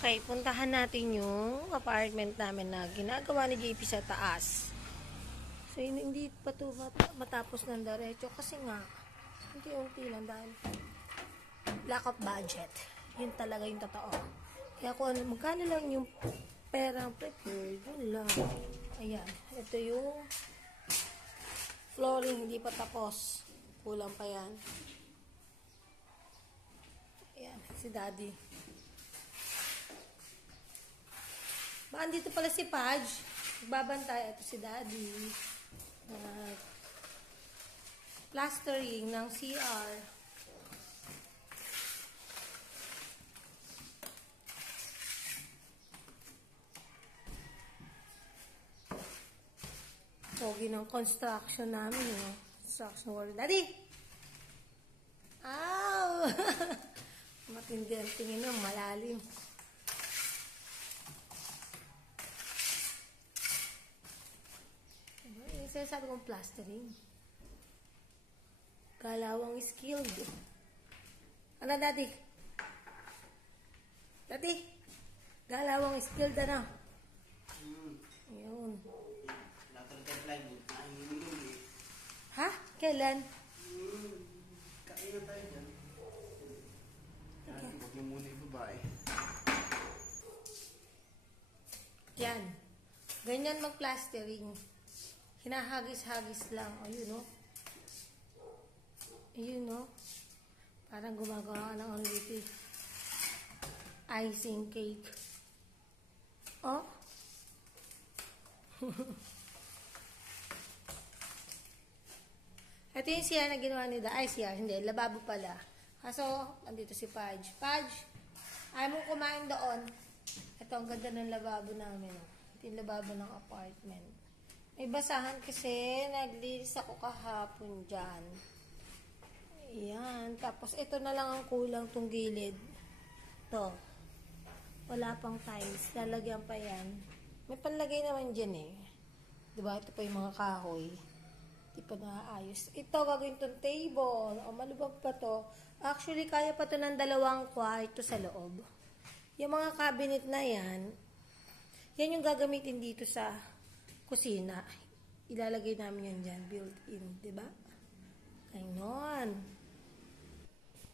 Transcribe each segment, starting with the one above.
Okay, puntahan natin yung apartment namin na ginagawa ni JP sa taas. So, hindi pa ito matapos ng diretso kasi nga, unti-unti lang dahil lack of budget. Yun talaga yung totoo. Kaya kung magkano lang yung perang prepared, yun lang. Ayan, ito yung flooring, hindi pa tapos. Kulang pa yan. Ayan, si Daddy. Ba, andito pala si Pudge. Nagbabantay. Ito si Daddy. Plastering ng CR. Pogi ng construction namin, eh. Construction world. Daddy! Ow! Matindi ang tingin ng malalim. Sabi kong plastering. Kalawang skilled. Ano, Daddy? Daddy? Galawang skilled, ano? Ayun. Ha? Kailan? Kain na tayo dyan. Huwag mo muna yung babae. Yan. Ganyan mag-plastering. Hinahagis-hagis lang. Ayun, no? Ayun, no? Parang gumagawa ng ano dito. Icing cake. Oh? Ito yung CR na ginawa ni Ay, CR. Hindi. Lababo pala. Kaso, andito si Pudge. Pudge, ayaw mo kumain doon. Ito, ang ganda ng lababo namin. Ito yung lababo ng apartment. May basahan kasi, naglinis ako kahapon dyan. Ayan. Tapos, ito na lang ang kulang tong gilid. Ito. Wala pang tiles. Lalagyan pa yan. May panlagay naman dyan eh. Diba? Ito pa yung mga kahoy. Di pa naaayos. Ito, gagawin tong table. O, malubog pa to. Actually, kaya pa to ng 2 kwarto sa loob. Yung mga cabinet na yan, yan yung gagamitin dito sa kusina. Ilalagay namin yan dyan. Built-in. Diba? Ayun.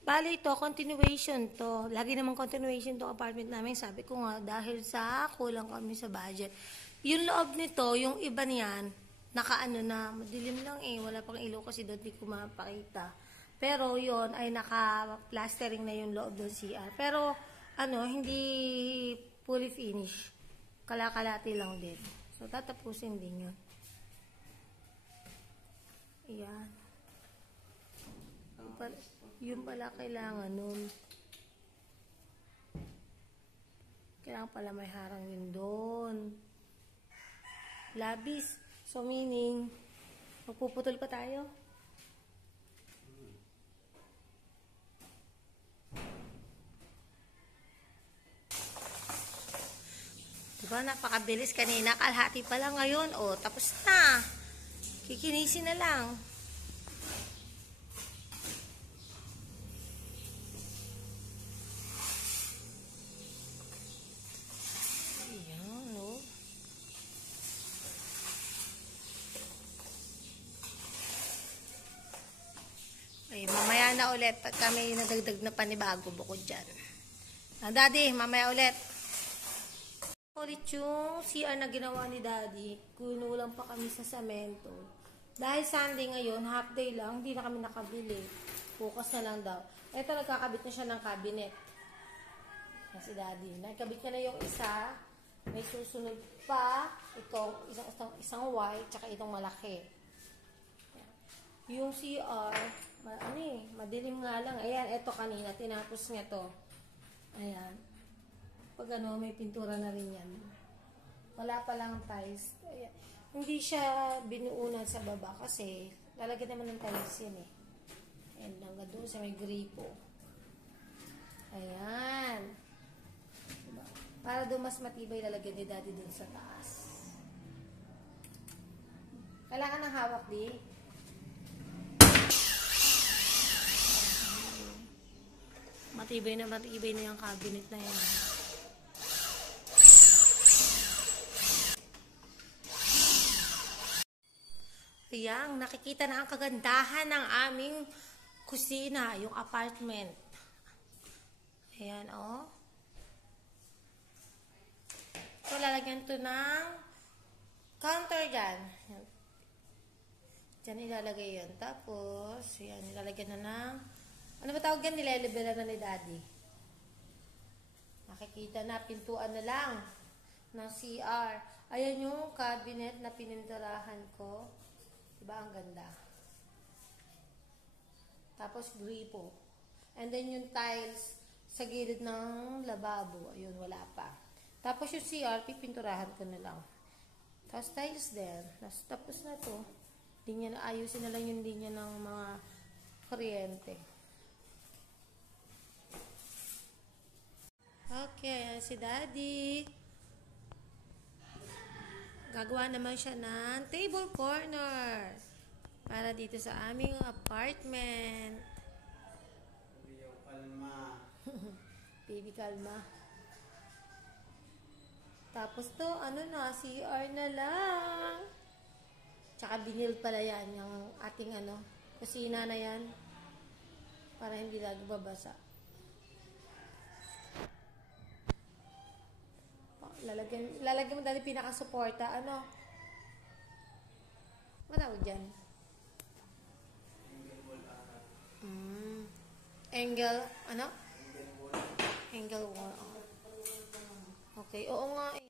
Bali ito, continuation to. Lagi naman continuation to apartment namin. Sabi ko nga, dahil sa kulang kami sa budget. Yung loob nito, yung iba niyan, nakaano na, madilim lang eh. Wala pang ilaw kasi doon di ko mapakita. Pero yon ay naka-plastering na yung loob ng CR. Pero, ano, hindi fully finish. Kalakalati lang din. So, tatapusin din yun. Ayan. Yung pala kailangan nun. Kailangan pala may harang yun doon. Labis. So, meaning, magpuputol pa tayo. Diba, napakabilis kanina. Kalahati pa lang ngayon. O, tapos na. Kikinisin na lang. Ayan, no? Ay, mamaya na ulit. Pagka may nadagdag na panibago bukod dyan. Daddy, mamaya ulit. Ulit yung CR na ginawa ni Daddy. Kunulang pa kami sa semento. Dahil Sunday ngayon, half day lang, hindi na kami nakabili. Focus na lang daw. Ito, nagkakabit na siya ng cabinet. Si Daddy. Nagkabit niya na yung isa. May susunod pa. Itong isang white, tsaka itong malaki. Yung CR, madilim nga lang. Ayan, ito kanina, tinapos niya to. Ayan. Pag ano, may pintura na rin yan. Wala pa lang tiles. Ayan. Hindi siya binuunan sa baba kasi lalagyan naman ng tiles yan eh. Ayan, hanggang doon sa may gripo. Ayan. Diba? Para doon mas matibay lalagyan ni Daddy doon sa taas. Kailangan ng hawak, di? Matibay na yung cabinet na yan. Ayan, nakikita na ang kagandahan ng aming kusina, yung apartment. Ayan, oh. So, lalagyan to ng counter dyan. Diyan ilalagay yun. Tapos, ayan, ilalagyan na ng, ano ba tawag yan? Nilelibera na ni Daddy. Nakikita na, pintuan na lang ng CR. Ayan yung cabinet na pininturahan ko. Diba ang ganda? Tapos gripo. And then yung tiles sa gilid ng lababo. Ayun, wala pa. Tapos yung CR, pipinturahan ko na lang. Tapos tiles din. Tapos na to. Linya na, ayusin na lang yung linya ng mga kuryente. Okay, si Daddy. Gagawa naman siya ng table corner para dito sa aming apartment. Baby, kalma. Baby, kalma. Tapos to, ano na, CR na lang. Tsaka binil pala yan, yung ating kusina na yan. Para hindi lagi babasa. Lalagyan mo dati pinaka-suporta. Ano? Matawag dyan? Angle, ano? Angle wall. Okay, oo nga eh.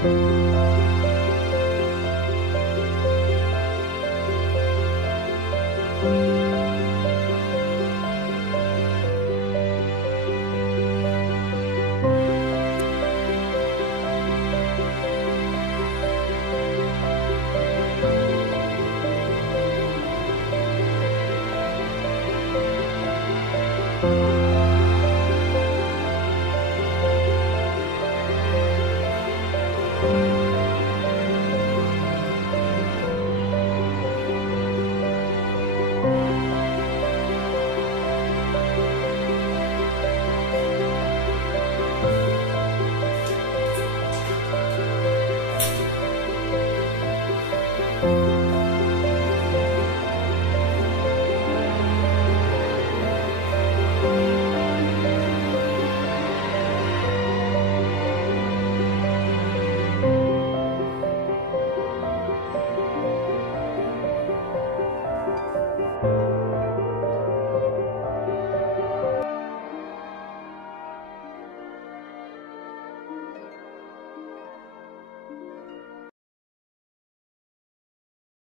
Thank